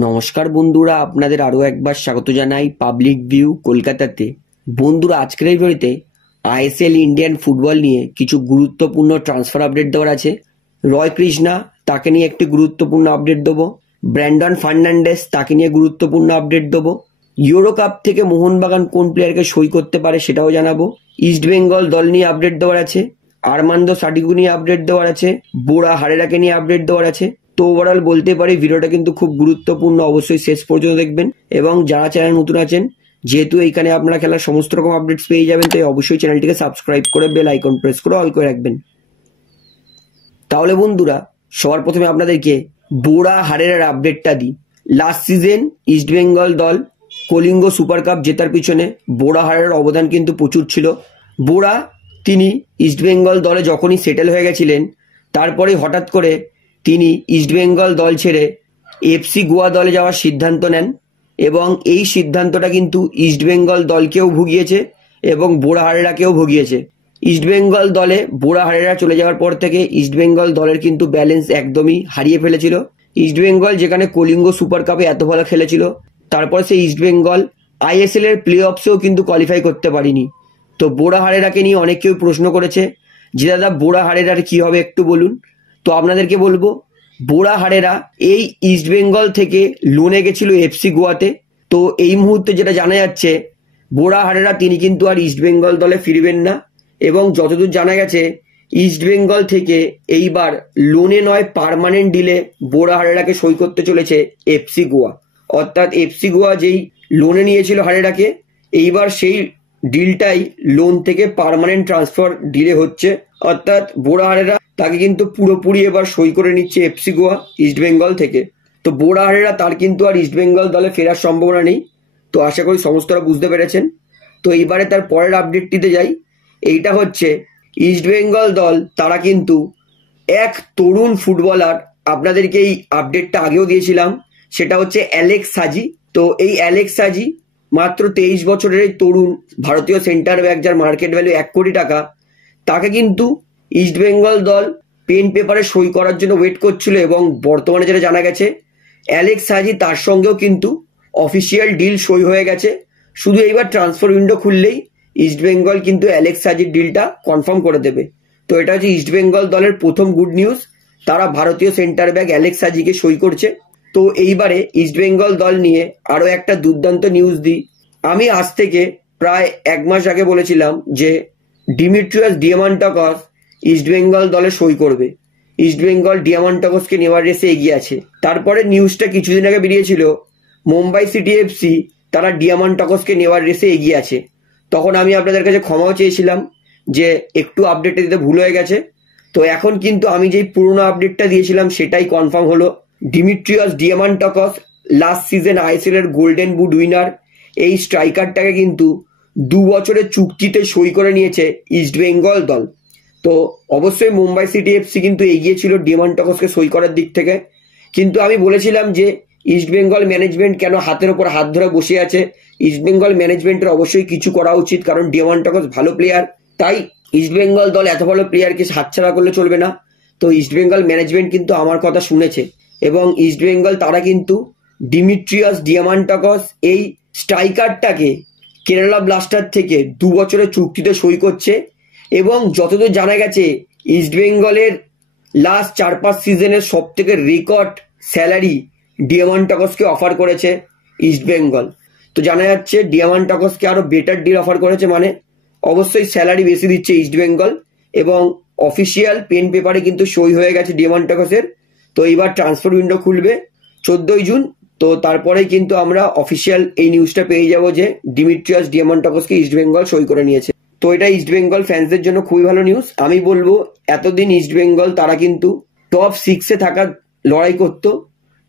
নমস্কার বন্ধুরা, আপনাদের আরও একবার স্বাগত জানাই পাবলিক ভিউ কলকাতাতে। বন্ধুরা, আজকের এই ভিডিওতে আইএসএল ইন্ডিয়ান ফুটবল নিয়ে কিছু গুরুত্বপূর্ণ ট্রান্সফার আপডেট দেওয়ার আছে। রয় কৃষ্ণা, তাকে নিয়ে একটি গুরুত্বপূর্ণ আপডেট দেবো। ব্র্যান্ডন ফার্নান্ডেস, তাকে নিয়ে গুরুত্বপূর্ণ আপডেট দেবো। ইউরো কাপ থেকে মোহনবাগান কোন প্লেয়ারকে সই করতে পারে সেটাও জানাবো। ইস্ট বেঙ্গল দল নিয়ে আপডেট দেওয়ার আছে। আরমান্দো সাডিকু নিয়ে আপডেট দেওয়ার আছে। বোরা হারেরাকে নিয়ে আপডেট দেওয়ার আছে। তো ওভারঅল বলতে পারি ভিডিওটা কিন্তু খুব গুরুত্বপূর্ণ, অবশ্যই শেষ পর্যন্ত দেখবেন। এবং যারা চ্যানেল নতুন আছেন, যেহেতু এইখানে আপনারা খেলার সমস্ত রকম আপডেটস পেয়ে যাবেন, তাই অবশ্যই চ্যানেলটিকে সাবস্ক্রাইব করে বেল আইকন প্রেস করে অল করে রাখবেন। তাহলে বন্ধুরা, সবার প্রথমে আপনাদেরকে বোরা হারেরার আপডেটটা দিই। লাস্ট সিজন ইস্ট বেঙ্গল দল কলিঙ্গ সুপার কাপ জেতার পিছনে বোরা হারেরার অবদান কিন্তু প্রচুর ছিল। বোরা তিনি ইস্ট বেঙ্গল দলে যখনই সেটেল হয়ে গেছিলেন, তারপরেই হঠাৎ করে তিনি ইস্ট বেঙ্গল দল ছেড়ে এফসি গোয়া দলে যাওয়ার সিদ্ধান্ত নেন এবং এই সিদ্ধান্তটা কিন্তু ইস্ট বেঙ্গল দলকেও ভুগিয়েছে এবং বোরা হারেরাকেও ভুগিয়েছে। ইস্ট বেঙ্গল দলে বোরা হারেরা চলে যাওয়ার পর থেকে ইস্ট বেঙ্গল দলের কিন্তু ব্যালেন্স একদমই হারিয়ে ফেলেছিল। ইস্ট বেঙ্গল যেখানে কলিঙ্গ সুপার কাপে এত ভালো খেলেছিল, তারপর সেই ইস্ট বেঙ্গল আইএসএল এর প্লে অফসেও কিন্তু কোয়ালিফাই করতে পারেনি। তো বোরা হারেরাকে নিয়ে অনেক কেউ প্রশ্ন করেছে যে দাদা বোরা হারেরার কি হবে একটু বলুন। তো আপনাদেরকে বলবো, বোরা হারেরা এই ইস্ট বেঙ্গল থেকে লোনে গেছিল এফসি গোয়াতে। তো এই মুহূর্তে যেটা জানা যাচ্ছে, বোরা হারেরা তিনি কিন্তু আর ইস্ট বেঙ্গল দলে ফিরবেন না এবং যতদূর জানা গেছে ইস্ট বেঙ্গল থেকে এইবার লোনে নয় পার্মানেন্ট ডিলে বোরা হারেরাকে সই করতে চলেছে এফসি গোয়া। অর্থাৎ এফসি গোয়া যেই লোনে নিয়েছিল হারেরাকে, এইবার সেই ডিলটাই লোন থেকে পার্মানেন্ট ট্রান্সফার ডিলে হচ্ছে। অর্থাৎ বোরা হারেরা তাকে কিন্তু পুরোপুরি এবার সই করে নিচ্ছে এফসি গোয়া ইস্ট বেঙ্গল থেকে। তো বোরা হারেরা তার কিন্তু আর ইস্ট বেঙ্গল দলে ফেরার সম্ভাবনা নেই। তো আশা করি সমস্তরা বুঝতে পেরেছেন। তো এইবারে তার পরের আপডেটটিতে যাই। এইটা হচ্ছে ইস্ট বেঙ্গল দল, তারা কিন্তু এক তরুণ ফুটবলার, আপনাদেরকে এই আপডেটটা আগেও দিয়েছিলাম, সেটা হচ্ছে অ্যালেক্স সাজি। তো এই অ্যালেক্স সাজি মাত্র 23 বছরের এই তরুণ ভারতীয় সেন্টার ব্যাক, যার মার্কেট ভ্যালু 1 কোটি টাকা, তাকে কিন্তু ইস্ট বেঙ্গল দল পেন পেপারে সই করার জন্য ওয়েট করছিল এবং বর্তমানে যেটা জানা গেছে, অ্যালেক্স সাজি তার সঙ্গেও কিন্তু অফিসিয়াল ডিল সই হয়ে গেছে। শুধু এইবার ট্রান্সফার উইন্ডো খুললেই ইস্ট বেঙ্গল কিন্তু অ্যালেক্স সাজির ডিলটা কনফার্ম করে দেবে। তো এটা হচ্ছে ইস্ট বেঙ্গল দলের প্রথম গুড নিউজ, তারা ভারতীয় সেন্টার ব্যাক অ্যালেক্স সাজিকে সই করছে। তো এইবারে ইস্ট বেঙ্গল দল নিয়ে আরও একটা দুর্দান্ত নিউজ দিই। আমি আজ থেকে প্রায় 1 মাস আগে বলেছিলাম যে ডিমিট্রিয়াস ডিয়ামান্টাকস ইস্ট বেঙ্গল দলে সই করবে। ইস্ট বেঙ্গল ডিয়ামান্টাকসকে নেওয়ার রেসে এগিয়ে আছে। তারপরে নিউজটা কিছুদিন আগে বেরিয়েছিল, মুম্বাই সিটি এফসি তারা ডিয়ামান্টাকসকে নেওয়ার রেসে এগিয়ে আছে। তখন আমি আপনাদের কাছে ক্ষমাও চেয়েছিলাম যে একটু আপডেটটা দিতে ভুল হয়ে গেছে। তো এখন কিন্তু আমি যেই পুরোনো আপডেটটা দিয়েছিলাম সেটাই কনফার্ম হলো। ডিমিট্রিয়াস ডিয়ামান্টাকস লাস্ট সিজন আইএসএল এর গোল্ডেন বুট উইনার এই স্ট্রাইকারটাকে কিন্তু 2 বছরের চুক্তিতে সই করে নিয়েছে ইস্ট বেঙ্গল দল। তো অবশ্যই মুম্বাই সিটি এফসি কিন্তু এগিয়ে ছিল ডিয়ামান্টাকসকে সই করার দিক থেকে, কিন্তু আমি বলেছিলাম যে ইস্ট বেঙ্গল ম্যানেজমেন্ট কেন হাতের ওপর হাত ধরে বসে আছে। ইস্ট বেঙ্গল ম্যানেজমেন্টের অবশ্যই কিছু করা উচিত, কারণ ডিয়ামান্টাকস ভালো প্লেয়ার। তাই ইস্ট বেঙ্গল দল এত ভালো প্লেয়ারকে হাতছাড়া করলে চলবে না। তো ইস্ট বেঙ্গল ম্যানেজমেন্ট কিন্তু আমার কথা শুনেছে এবং ইস্ট বেঙ্গল তারা কিন্তু ডিমিট্রিয়াস ডিয়ামান্টাকস এই স্ট্রাইকারটাকে কেরালা ব্লাস্টার থেকে 2 বছরের চুক্তিতে সই করছে। এবং যতদূর জানা গেছে ইস্ট বেঙ্গলের লাস্ট 4-5 সিজনের সব থেকে রেকর্ড স্যালারি ডিয়ামান্টাকসকে অফার করেছে ইস্ট বেঙ্গল। তো জানা যাচ্ছে ডিয়ামান্টাকসকে আরো বেটার ডিল অফার করেছে, মানে অবশ্যই স্যালারি বেশি দিচ্ছে ইস্ট বেঙ্গল এবং অফিসিয়াল পেন পেপারে কিন্তু সই হয়ে গেছে ডিয়ামান্টাকসের। তো এইবার ট্রান্সফার উইন্ডো খুলবে 14ই জুন। তো তারপরেই কিন্তু আমরা অফিসিয়াল এই নিউজটা পেয়ে যাব যে ডিমিট্রিয়াস ডিয়ামান্টাকসকে ইস্ট বেঙ্গল সই করে নিয়েছে। তো এটা ইস্ট বেঙ্গল ফ্যান্সদের জন্য খুবই ভালো নিউজ। আমি বলবো, এতদিন ইস্ট বেঙ্গল তারা কিন্তু টপ 6-এ থাকার লড়াই করতো।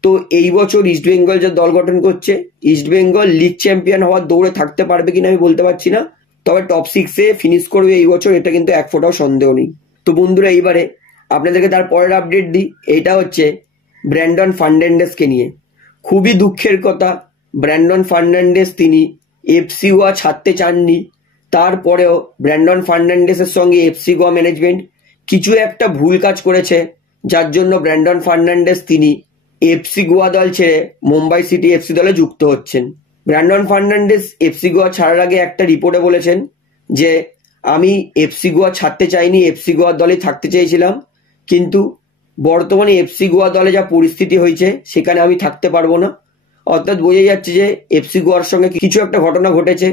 তো এই বছর ইস্ট বেঙ্গল যে দল গঠন করছে, ইস্ট বেঙ্গল লিগ চ্যাম্পিয়ন হওয়ার দৌড়ে থাকতে পারবে কিনা আমি বলতে পারছি না, তবে টপ 6-এ ফিনিশ করবে এই বছর, এটা কিন্তু এক ফোঁটাও সন্দেহ নেই। তো বন্ধুরা, এইবারে আপনাদেরকে তার পরের আপডেট দিই। এটা হচ্ছে ব্র্যান্ডন ফার্নান্ডেসকে নিয়ে। খুবই দুঃখের কথা, ব্র্যান্ডন ফার্নান্ডেস তিনি এফসি গোয়া ছাড়তে চাননি। তারপরেও ব্র্যান্ডন ফার্নান্ডেসের সঙ্গে এফসি গোয়া ম্যানেজমেন্ট কিছু একটা ভুল কাজ করেছে, যার জন্য ব্র্যান্ডন ফার্নান্ডেস তিনি এফসি গোয়া দল ছেড়ে মুম্বাই সিটি এফসি দলে যুক্ত হচ্ছেন। ব্র্যান্ডন ফার্নান্ডেজ এফসি গোয়া ছাড়ার আগে একটা রিপোর্টে বলেছেন যে আমি এফসি গোয়া ছাড়তে চাইনি, এফসি গোয়া দলে থাকতে চেয়েছিলাম, কিন্তু বর্তমানে এফসি গোয়া দলে যা পরিস্থিতি হয়েছে সেখানে আমি থাকতে পারবো না। অর্থাৎ বোঝা যাচ্ছে যে এফসি গোয়ার সঙ্গে কিছু একটা ঘটনা ঘটেছে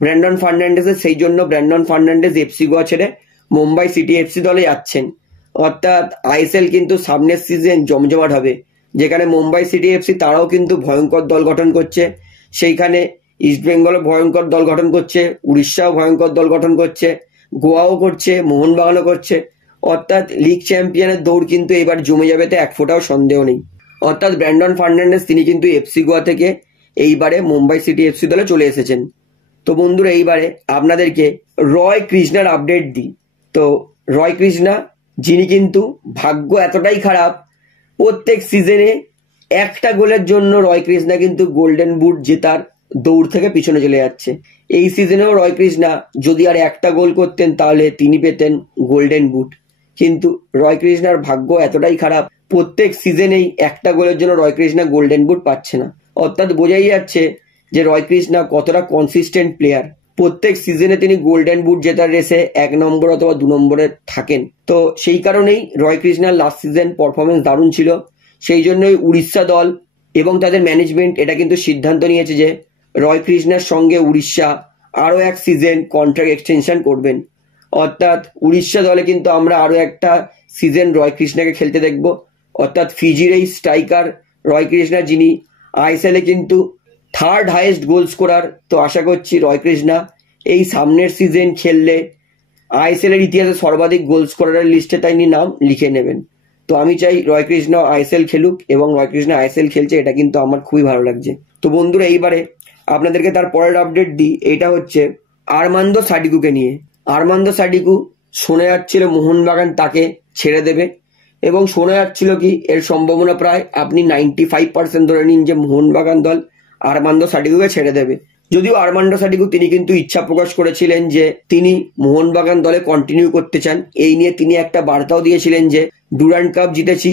ব্র্যান্ডন ফার্নান্ডেজের, সেই জন্য ব্র্যান্ডন ফার্নান্ডেজ এফসি গোয়া ছেড়ে মুম্বাই সিটি এফসি দলে যাচ্ছেন। অর্থাৎ আইএসএল কিন্তু সামনের সিজন জমজমাট হবে, যেখানে মুম্বাই সিটি এফসি তারাও কিন্তু ভয়ঙ্কর দল গঠন করছে, সেইখানে ইস্টবেঙ্গলও ভয়ঙ্কর দল গঠন করছে, উড়িষ্যাও ভয়ঙ্কর দল গঠন করছে, গোয়াও করছে, মোহনবাগানও করছে। অর্থাৎ লিগ চ্যাম্পিয়নের দৌড় কিন্তু এবার জমে যাবে, তো এক ফোঁটাও সন্দেহ নেই। অর্থাৎ ব্র্যান্ডন ফার্নান্ডেজ তিনি কিন্তু এফসি গোয়া থেকে এইবারে মুম্বাই সিটি এফসি দলে চলে এসেছেন। তো বন্ধুরা, এইবারে আপনাদেরকে রয় কৃষ্ণার আপডেট দিই। তো রয় কৃষ্ণা, যিনি কিন্তু ভাগ্য এতটাই খারাপ, প্রত্যেক সিজনে একটা গোলের জন্য রয় কৃষ্ণা কিন্তু গোল্ডেন বুট জেতার দৌড় থেকে পিছনে চলে যাচ্ছে। এই সিজনেও রয় কৃষ্ণা যদি আর একটা গোল করতেন তাহলে তিনি পেতেন গোল্ডেন বুট, কিন্তু রয় কৃষ্ণার ভাগ্য এতটাই খারাপ, প্রত্যেক সিজনেই একটা গোলের জন্য রয় কৃষ্ণা গোল্ডেন বুট পাচ্ছে না। অর্থাৎ বোঝাই যাচ্ছে যে রয় কৃষ্ণা কতটা কনসিস্টেন্ট প্লেয়ার। প্রত্যেক সিজনে তিনি গোল্ডেন বুট জেতার রেসে 1 নম্বর অথবা 2 নম্বরে থাকেন। তো সেই কারণেই রয় কৃষ্ণার লাস্ট সিজন পারফরমেন্স দারুণ ছিল। সেই জন্যই উড়িষ্যা দল এবং তাদের ম্যানেজমেন্ট এটা কিন্তু সিদ্ধান্ত নিয়েছে যে রয় কৃষ্ণার সঙ্গে উড়িষ্যা আরও এক সিজন কন্ট্রাক্ট এক্সটেনশন করবেন। অর্থাৎ উড়িষ্যা দলে কিন্তু আমরা আরও একটা সিজন রয় কৃষ্ণাকে খেলতে দেখব। অর্থাৎ ফিজির এই স্ট্রাইকার রয় কৃষ্ণা, যিনি আইএসএলে কিন্তু 3rd হাইয়েস্ট গোল স্কোরার। তো আশা করছি রয় কৃষ্ণা এই সামনের সিজন খেললে আইএসএলের ইতিহাসে সর্বাধিক গোল স্কোরারের লিস্টে তিনি নাম লিখে নেবেন। তো আমি চাই রয় কৃষ্ণা আইএসএল খেলুক, এবং রয় কৃষ্ণা আইএসএল খেলছে এটা কিন্তু আমার খুবই ভালো লাগছে। তো বন্ধুরা, এইবারে আপনাদেরকে তার পরের আপডেট দিই। এটা হচ্ছে আর্মান্দো সাডিকুকে নিয়ে। আর্মান্দো সাডিকু শোনা যাচ্ছিল মোহনবাগান তাকে ছেড়ে দেবে, এবং শোনা যাচ্ছিল কি এর সম্ভাবনা প্রায় আপনি 95% ধরে নিন যে মোহনবাগান দল আর্মান্দো সাডিকুকে ছেড়ে দেবে। যদিও আর্মান্ডো সাডিকু তিনি কিন্তু ইচ্ছা প্রকাশ করেছিলেন যে তিনি মোহনবাগান দলে কন্টিনিউ করতে চান। এই নিয়ে তিনি একটা বার্তাও দিয়েছিলেন যে ডুরান্ড কাপ জিতেছি,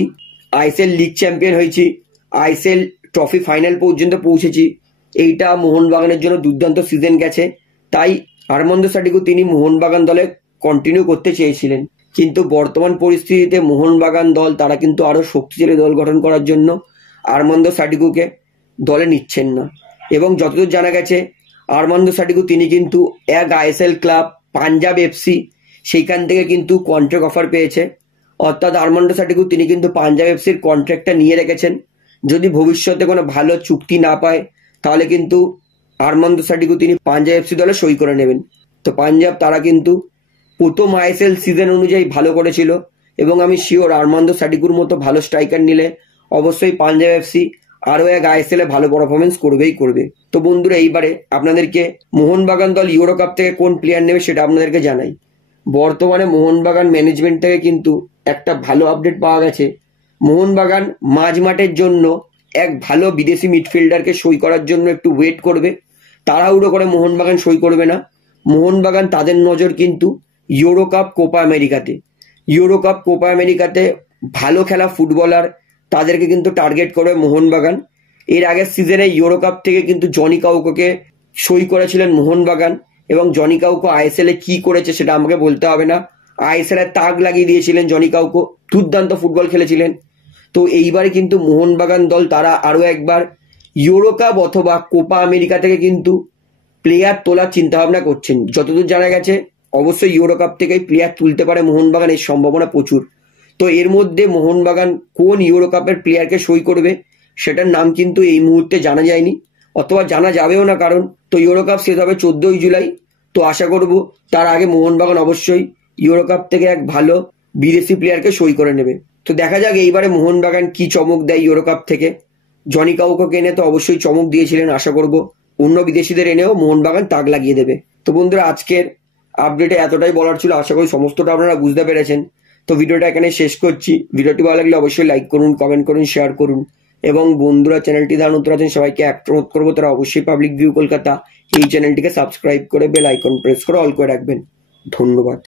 আইএসএল লিগ চ্যাম্পিয়ন হয়েছি, আইএসএল ট্রফি ফাইনাল পর্যন্ত পৌঁছেছি, এইটা মোহনবাগানের জন্য দুর্দান্ত সিজন গেছে। তাই আর্মান্দো সাডিকু তিনি মোহনবাগান দলে কন্টিনিউ করতে চেয়েছিলেন, কিন্তু বর্তমান পরিস্থিতিতে মোহনবাগান দল তারা কিন্তু আরো শক্তিশালী দল গঠন করার জন্য আর্মান্দো সাডিকুকে দলে নিচ্ছেন না। এবং যতদূর জানা গেছে আর্মান্দো সাডিকু তিনি কিন্তু এক আইএসএল ক্লাব পাঞ্জাব এফসি সেইখান থেকে কিন্তু কন্ট্রাক্ট অফার পেয়েছে। অর্থাৎ আর্মান্দো সাডিকু তিনি কিন্তু পাঞ্জাব এফসির কন্ট্রাক্টটা নিয়ে রেখেছেন। যদি ভবিষ্যতে কোনো ভালো চুক্তি না পায় তাহলে কিন্তু আর্মান্দো সাডিকু তিনি পাঞ্জাব এফসি দলে সই করে নেবেন। তো পাঞ্জাব তারা কিন্তু প্রথম আইএসএল সিজন অনুযায়ী ভালো করেছিল, এবং আমি শিওর আর্মান্দো সাডিকুর মতো ভালো স্ট্রাইকার নিলে অবশ্যই পাঞ্জাব এফসি আরও এক আইএসএল এ ভালো পারফরমেন্স করবেই করবে। তো বন্ধুরা, এইবারে আপনাদেরকে মোহনবাগান দল ইউরো কাপ থেকে কোন প্লেয়ার নেবে সেটা আপনাদেরকে জানাই। বর্তমানে মোহনবাগান ম্যানেজমেন্ট থেকে কিন্তু একটা ভালো আপডেট পাওয়া গেছে। মোহনবাগান মাঝ মাঠের জন্য এক ভালো বিদেশি মিডফিল্ডারকে সই করার জন্য একটু ওয়েট করবে। তাড়াহুড়ো করে মোহনবাগান সই করবে না। মোহনবাগান তাদের নজর কিন্তু ইউরো কাপ কোপা আমেরিকাতে। ইউরো কাপ কোপা আমেরিকাতে ভালো খেলা ফুটবলার তাদেরকে কিন্তু টার্গেট করবে মোহনবাগান। এর আগের সিজনে ইউরো কাপ থেকে কিন্তু জনি কাউকোকে সই করেছিলেন মোহনবাগান, এবং জনি কাউকো আইএসএল এ কি করেছে সেটা আমাকে বলতে হবে না। আইএসএল এর তাক লাগিয়ে দিয়েছিলেন জনি কাউকো, দুর্দান্ত ফুটবল খেলেছিলেন। তো এইবারে কিন্তু মোহনবাগান দল তারা আরও একবার ইউরো কাপ অথবা কোপা আমেরিকা থেকে কিন্তু প্লেয়ার তোলার চিন্তা ভাবনা করছেন। যতদূর জানা গেছে অবশ্যই ইউরো কাপ থেকেই প্লেয়ার তুলতে পারে মোহনবাগান, এর সম্ভাবনা প্রচুর। তো এর মধ্যে মোহনবাগান কোন ইউরো কাপের প্লেয়ারকে সই করবে সেটার নাম কিন্তু এই মুহূর্তে জানা যায়নি, অথবা জানা যাবেও না, কারণ তো ইউরো কাপ শেষ হবে 14ই জুলাই। তো আশা করব তার আগে মোহনবাগান অবশ্যই ইউরো কাপ থেকে এক ভালো বিদেশি প্লেয়ারকে সই করে নেবে। তো দেখা যাক এইবারে মোহনবাগান কি চমক দেয় ইউরো কাপ থেকে। জনি কাউকোকে এনে তো অবশ্যই চমক দিয়েছিলেন, আশা করব অন্য বিদেশিদের এনেও মোহনবাগান তাক লাগিয়ে দেবে। তো বন্ধুরা, আজকের আপডেটে এতটাই বলার ছিল, আশা করি সমস্তটা আপনারা বুঝতে পেরেছেন। তো ভিডিওটা এখানে শেষ করছি। ভিডিওটি ভালো লাগলে অবশ্যই লাইক করুন, কমেন্ট করুন, শেয়ার করুন, এবং বন্ধুরা চ্যানেলটি যারা নতুন আছেন সবাইকে অনুরোধ করবো তারা অবশ্যই পাবলিক ভিউ কলকাতা এই চ্যানেলটিকে সাবস্ক্রাইব করে বেল আইকন প্রেস করে অল করে রাখবেন। ধন্যবাদ।